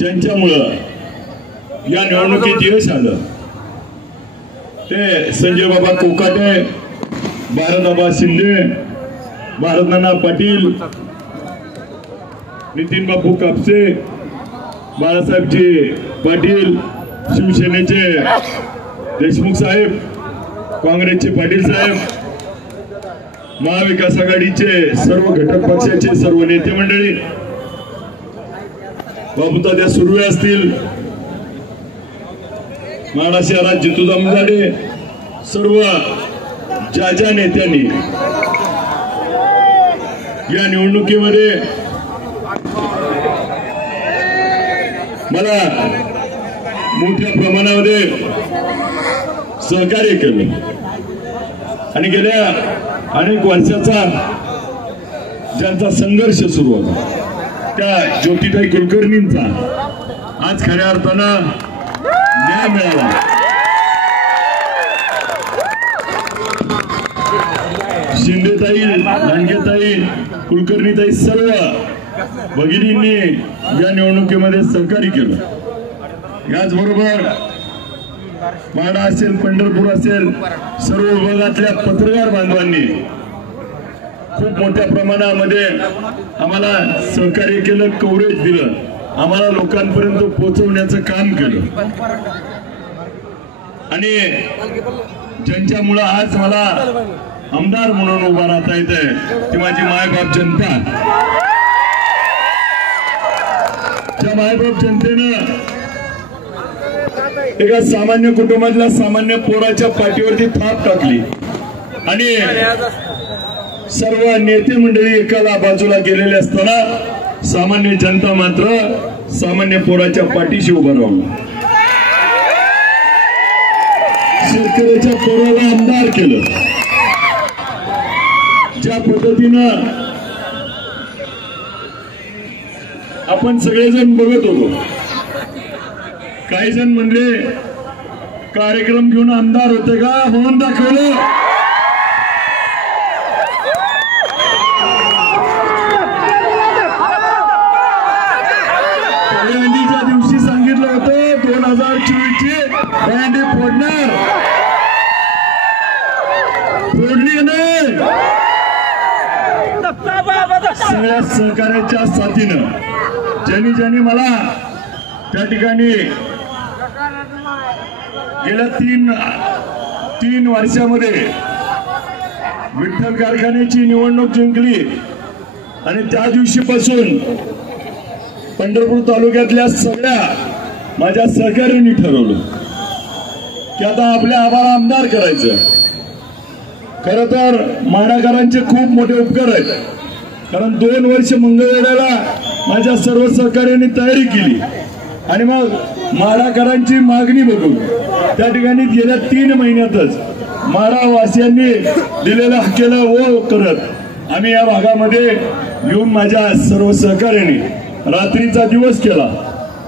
ज्यांच्यामुळं या निवडणुकीत यश आलं ते संजय बाबा कोकाटे, भारतबाबा शिंदे, भारतनाना पाटील, नितीन बापू कापसे, बाळासाहेबजी पाटील, शिवसेनेचे देशमुख साहेब, काँग्रेसचे पाटील साहेब, महाविकास आघाडीचे सर्व घटक पक्षाचे सर्व नेते मंडळी, बाबूतात्या सुर्वे असतील, माढा शहरात जितू दामजाडे, सर्व ज्या नेत्यांनी या निवडणुकीमध्ये मला मोठ्या प्रमाणामध्ये सहकार्य केलं आणि गेल्या अनेक वर्षाचा ज्यांचा संघर्ष सुरू होता त्या ज्योतिताई कुलकर्णींचा आज खऱ्या अर्थानं न्याय मिळाला। शिंदेताई, लांडगेताई, कुलकर्णीताई सर्व भगिनींनी या निवडणुकीमध्ये सहकार्य केलं। याचबरोबर माढा असेल, पंढरपूर असेल, सर्व विभागातल्या पत्रकार बांधवांनी खूप मोठ्या प्रमाणामध्ये आम्हाला सहकार्य केलं, कव्हरेज दिलं, आम्हाला लोकांपर्यंत पोहोचवण्याचं काम केलं आणि ज्यांच्यामुळे आज मला आमदार म्हणून उभा राहता येतंय ती माझी मायबाप जनता। ज्या मायबाप जनतेनं एका सामान्य कुटुंबातल्या सामान्य पोराच्या पाठीवरती थाप टाकली आणि सर्व नेते मंडळी एकाला बाजूला गेलेले असताना सामान्य जनता मात्र सामान्य पोराच्या पाठीशी उभं राहून शेतकऱ्याच्या पोराला आमदार केलं। ज्या पद्धतीनं आपण सगळेजण बघत होतो, काही जण म्हणले कार्यक्रम घेऊन आमदार होते का, म्हणून दाखवलं। दहीहंडीच्या दिवशी सांगितलं होतं 2024 ची दहीहंडी फोडणार, फोडली नाही। सगळ्या सहकार्याच्या साथीनं ज्यांनी मला त्या ठिकाणी गेल्या तीन वर्षामध्ये विठ्ठल कारखान्याची निवडणूक जिंकली आणि त्या दिवशीपासून पंढरपूर तालुक्यातल्या सगळ्या माझ्या सहकार्यांनी ठरवलं की आता आपल्या आम्हाला आमदार करायचं। खरं तर माढाकरांचे खूप मोठे उपकार आहेत, कारण 2 वर्ष मंगळवेढ्याला माझ्या सर्व सहकार्यांनी तयारी केली आणि मग माढाकरांची मागणी बघून त्या ठिकाणी गेल्या 3 महिन्यातच माढावासियांनी दिलेल्या हक्केला ओ करत आम्ही या भागामध्ये येऊन माझ्या सर्व सहकार्यांनी रात्रीचा दिवस केला।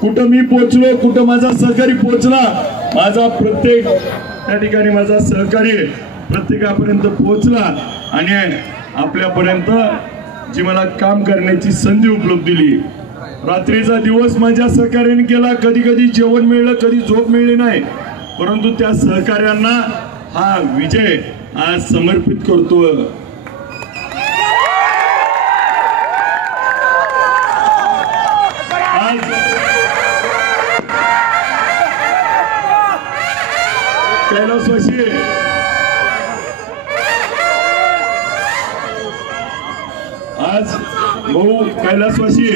कुठं मी पोहोचलो, कुठं माझा सहकारी पोहोचला, माझा प्रत्येक त्या ठिकाणी माझा सहकारी प्रत्येकापर्यंत पोहोचला आणि आपल्यापर्यंत जी मला काम करण्याची संधी उपलब्ध दिली। रात्रीचा दिवस माझ्या सहकार्याने केला, कधी कधी जेवण मिळलं, कधी झोप मिळली नाही, परंतु त्या सहकार्यांना हा विजय आज समर्पित करतो। कैलासवासी आज भाऊ कैलासवासी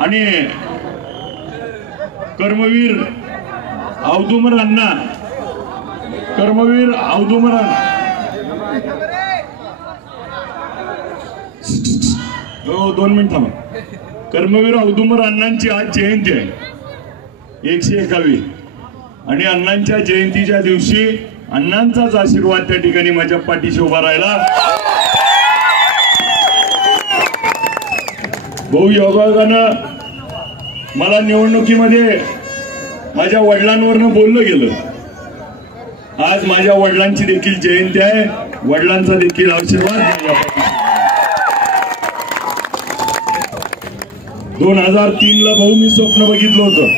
आणि कर्मवीर औदुंबर अण्णा, कर्मवीर औदुंबर हो 2 मिनिट थांबा। कर्मवीर औदुंबर अण्णांची आज जयंती आहे 151 आणि अण्णांच्या जयंतीच्या दिवशी अण्णांचाच आशीर्वाद त्या ठिकाणी माझ्या पाठीशी उभा राहिला। भाऊ योगायोगानं मला निवडणुकीमध्ये माझ्या वडिलांवरनं बोललं गेलं, आज माझ्या वडिलांची देखील जयंती आहे, वडिलांचा देखील आशीर्वाद 2003 ला भाऊ मी स्वप्न बघितलं होतं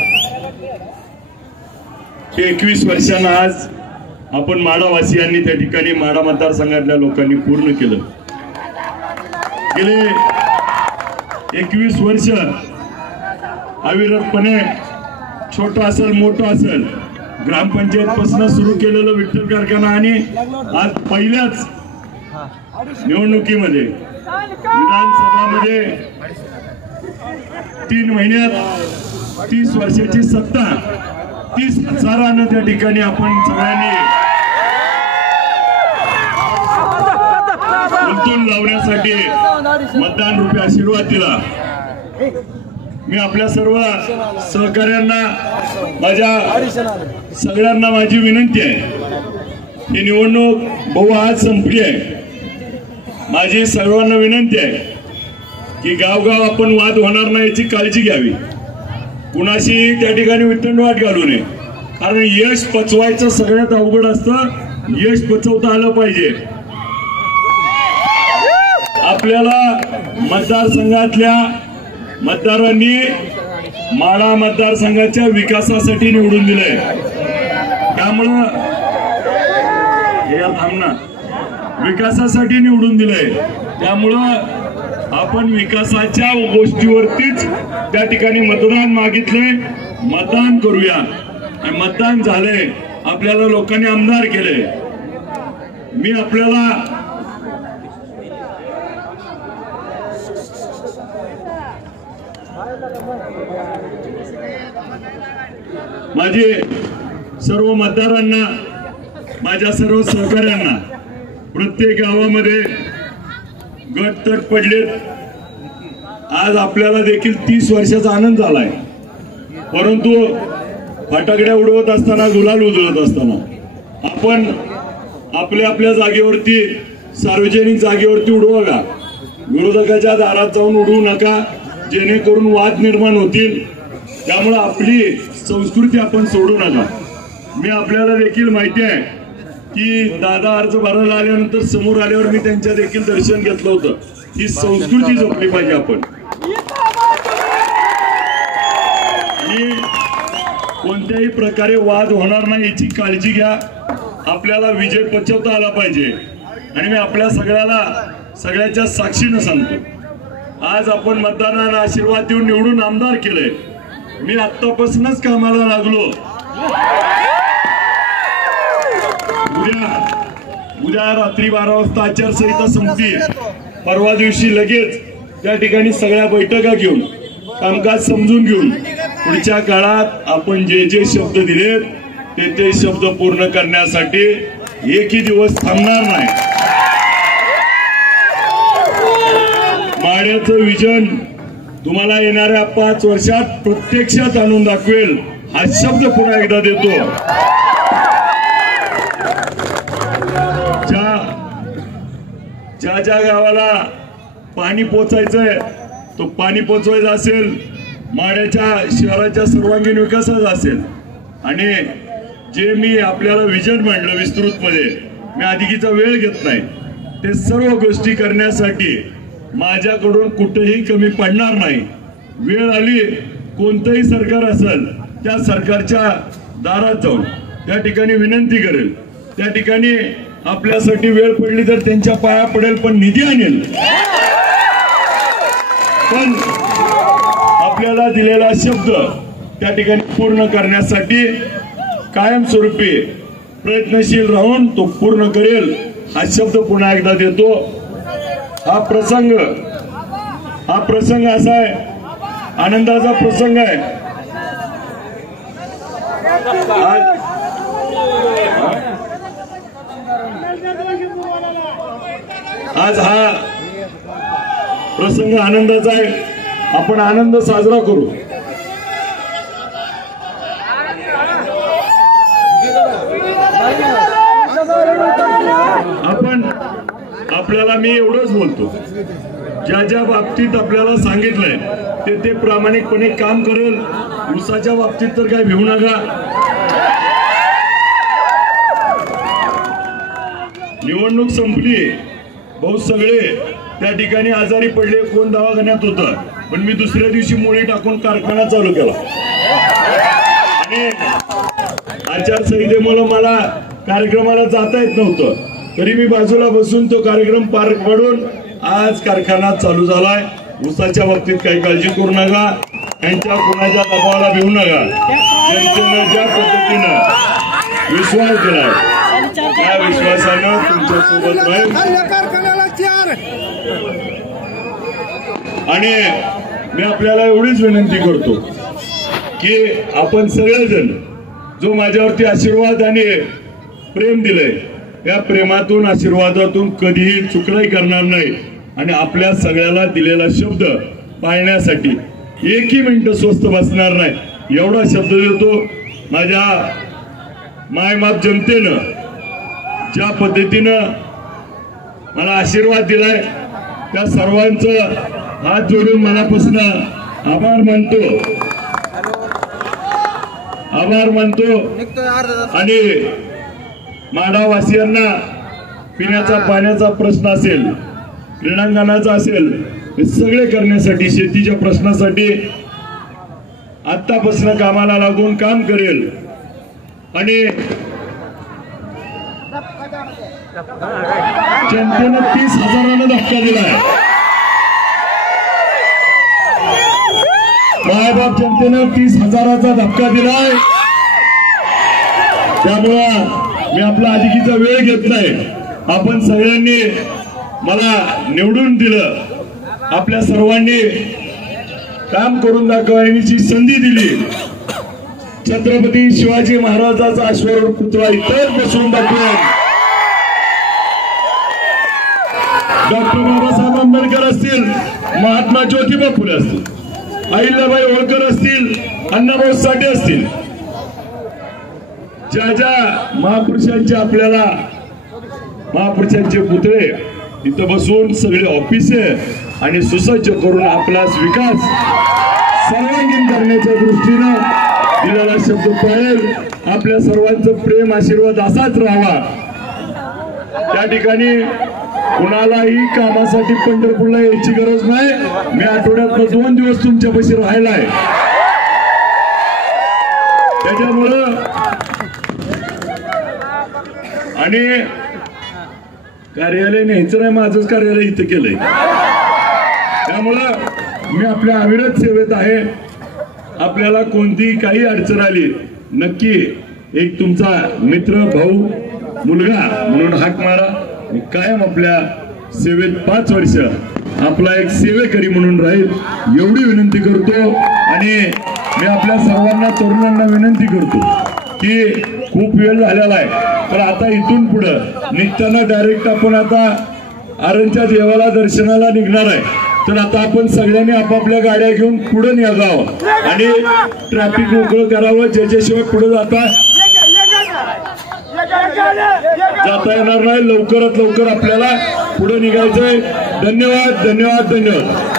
की 21 वर्षांना आज आपण माडावासियांनी त्या ठिकाणी माडा मतदारसंघातल्या लोकांनी पूर्ण केलं। गेले 21 वर्ष अविरतपणे छोटा असेल मोठा असेल ग्रामपंचायत पासून सुरू केलेलं विठ्ठल कारखाना आणि आज पहिल्याच निवडणुकीमध्ये विधानसभामध्ये 3 महिन्यात 30 वर्षाची सत्ता 30,000 त्या ठिकाणी आपण सगळ्यांनी गुंतवून लावण्यासाठी मतदान रूपी आशीर्वाद दिला। मी आपल्या सर्व सहकार्यांना माझ्या सगळ्यांना माझी विनंती आहे, ही निवडणूक भाऊ आज संपली आहे। माझी सर्वांना विनंती आहे की गावगाव आपण वाद होणार नाही याची काळजी घ्यावी, कुणाशी त्या ठिकाणी वितंडवाट घालू नये, कारण यश पचवायचं सगळ्यात अवघड असतं, यश पचवता आलं पाहिजे। आपल्याला मतदारसंघातल्या मतदारांनी माडा मतदारसंघाच्या विकासासाठी निवडून दिलंय, त्यामुळं विकासासाठी निवडून दिलंय, त्यामुळं आपण विकासाच्या गोष्टीवरतीच त्या ठिकाणी मतदान मागितलंय, मतदान करूया। आणि मतदान झालंय, आपल्याला लोकांनी आमदार केले। मी आपल्याला माझे सर्व मतदारांना माझ्या सर्व सहकार्यांना प्रत्येक गावामध्ये गट तट पडलेत। आज आपल्याला देखील 30 वर्षाचा आनंद झालाय, परंतु फटाकड्या उडवत असताना गुलाल उधळत असताना आपण आपल्या आपल्या जागेवरती सार्वजनिक जागेवरती उडवा का, विरोधकाच्या दारात जाऊन उडवू नका, जेणेकरून वाद निर्माण होतील। त्यामुळे आपली संस्कृती आपण सोडू नका। मी आपल्याला देखील माहिती आहे की दादा अर्ज भरायला आल्यानंतर समोर आल्यावर मी त्यांच्या देखील दर्शन घेतलं होतं। ही संस्कृती जपली पाहिजे आपण, आणि कोणत्याही प्रकारे वाद होणार नाही याची काळजी घ्या। आपल्याला विजय पचवता आला पाहिजे, आणि मी आपल्या सगळ्याच्या साक्षीनं सांगतो, आज आपण मतदारांना आशीर्वाद देऊन निवडून आमदार केलंय। मी आतापासूनच कामाला लागलो, उद्या रात्री 12 वाजता आचारसंहिता संपती, परवा दिवशी लगेच त्या ठिकाणी सगळ्या बैठका घेऊन कामकाज समजून घेऊन पुढच्या काळात आपण जे जे शब्द दिलेत ते शब्द पूर्ण करण्यासाठी एकही दिवस थांबणार नाही। माड्याचं विजन तुम्हाला येणाऱ्या 5 वर्षात प्रत्यक्षात आणून दाखवेल, हा शब्द पुन्हा एकदा देतो। ज्या गावाला पाणी पोचायचंय तो पाणी पोचवायचं असेल, माड्याच्या शहराच्या सर्वांगीण विकासाचा असेल, आणि जे मी आपल्याला विजन म्हणलं विस्तृतमध्ये, मी अधिकीचा वेळ घेत नाही, ते सर्व गोष्टी करण्यासाठी माझ्याकडून कुठेही कमी पडणार नाही। वेळ आली कोणतंही सरकार असेल त्या सरकारच्या दारात जाऊन त्या ठिकाणी विनंती करेल, त्या ठिकाणी आपल्यासाठी वेळ पडली तर त्यांच्या पाया पडेल, पण निधी आणेल। पण आपल्याला दिलेला शब्द त्या ठिकाणी पूर्ण करण्यासाठी कायमस्वरूपी प्रयत्नशील राहून तो पूर्ण करेल, हा शब्द पुन्हा एकदा देतो। हा प्रसंग असा आहे, आनंदाचा प्रसंग आहे। आज हा प्रसंग आनंदाचा आहे, आपण आनंद साजरा करू। आपण आपल्याला मी एवढंच बोलतो, ज्या बाबतीत आपल्याला सांगितलंय ते प्रामाणिकपणे काम करेल। ऊसाच्या बाबतीत तर काय भिवू नका, निवडणूक संपली, बहुत सगळे त्या ठिकाणी आजारी पडले, कोण दवाखान्यात होतं, पण मी दुसऱ्या दिवशी मोळी टाकून कारखाना चालू केला आणि आचारसंहितेमुळे मला कार्यक्रमाला जाता येत नव्हतं, तरी मी बाजूला बसून तो कार्यक्रम पार पाडून आज कारखाना चालू झालाय. ऊसाच्या बाबतीत काही काळजी करू नका, यांच्या कुणाच्या दबावाला भिवू नका. जनतेनं ज्या पद्धतीनं विश्वास दिलाय त्या विश्वासानं तुमच्या सोबत राहील. आणि मी आपल्याला एवढीच विनंती करतो की आपण सगळेजण जो माझ्यावरती आशीर्वाद आणि प्रेम दिलंय त्या प्रेमातून आशीर्वादातून कधीही चुकलाही करणार नाही आणि आपल्या सगळ्याला दिलेला शब्द पाळण्यासाठी एकही मिनिट स्वस्त बसणार नाही एवढा शब्द देतो. माझ्या मायबाप जनतेनं ज्या पद्धतीनं मला आशीर्वाद दिलाय त्या सर्वांचं हात जोडून मनापासून आभार मानतो आणि माढावासियांना पिण्याचा पाण्याचा प्रश्न असेल, क्रीडांगणाचा असेल, हे सगळे करण्यासाठी शेतीच्या प्रश्नासाठी आतापासून कामाला लागून काम करेल. आणि जनतेनं 30,000 धक्का दिलाय. मायबाप जनतेनं 30,000 धक्का दिलाय. त्यामुळं मी आपला अधिकीचा वेळ घेत नाही. आपण सगळ्यांनी मला निवडून दिलं, आपल्या सर्वांनी काम करून दाखवण्याची संधी दिली. छत्रपती शिवाजी महाराजांचा अश्वारूढ पुतळा इथं बसवून दाखवून डॉक्टर बाबासाहेब आंबेडकर असतील, महात्मा ज्योतिबा फुले असतील, अहिल्याबाई होळकर असतील, अण्णाभाऊ साठे असतील, ज्या ज्या महापुरुषांचे आपल्याला महापुरुषांचे पुतळे इथं बसून सगळे ऑफिसे आणि सुसज्ज करून आपला विकास सर्वांगीण करण्याच्या दृष्टीनं दिलेला शब्द पाळेल. आपल्या सर्वांचं प्रेम आशीर्वाद असाच राहावा. त्या ठिकाणी कुणालाही कामासाठी पंढरपूरला यायची गरज नाही. मी आठवड्यात 2 दिवस तुमच्यापाशी राहिला आहे. त्याच्यामुळं आणि कार्यालय न्यायचं नाही, माझंच कार्यालय इथं केलंय. त्यामुळं मी आपल्या अविरत सेवेत आहे. आपल्याला कोणतीही काही अडचण आली नक्की एक तुमचा मित्र, भाऊ, मुलगा म्हणून हाक मारा. मी कायम आपल्या सेवेत 5 वर्ष आपला एक सेवेकरी म्हणून राहील एवढी विनंती करतो. आणि मी आपल्या सर्वांना तरुणांना विनंती करतो की खूप वेळ झालेला आहे, तर आता इथून पुढं निघताना डायरेक्ट आपण आता आरणच्या देवाला दर्शनाला निघणार आहे. तर आता आपण सगळ्यांनी आपापल्या गाड्या घेऊन पुढे निघावं आणि ट्रॅफिक मोकळं करावं. ज्याच्याशिवाय पुढे जाता येणार नाही. लवकरात लवकर आपल्याला पुढे निघायचंय. धन्यवाद, धन्यवाद, धन्यवाद.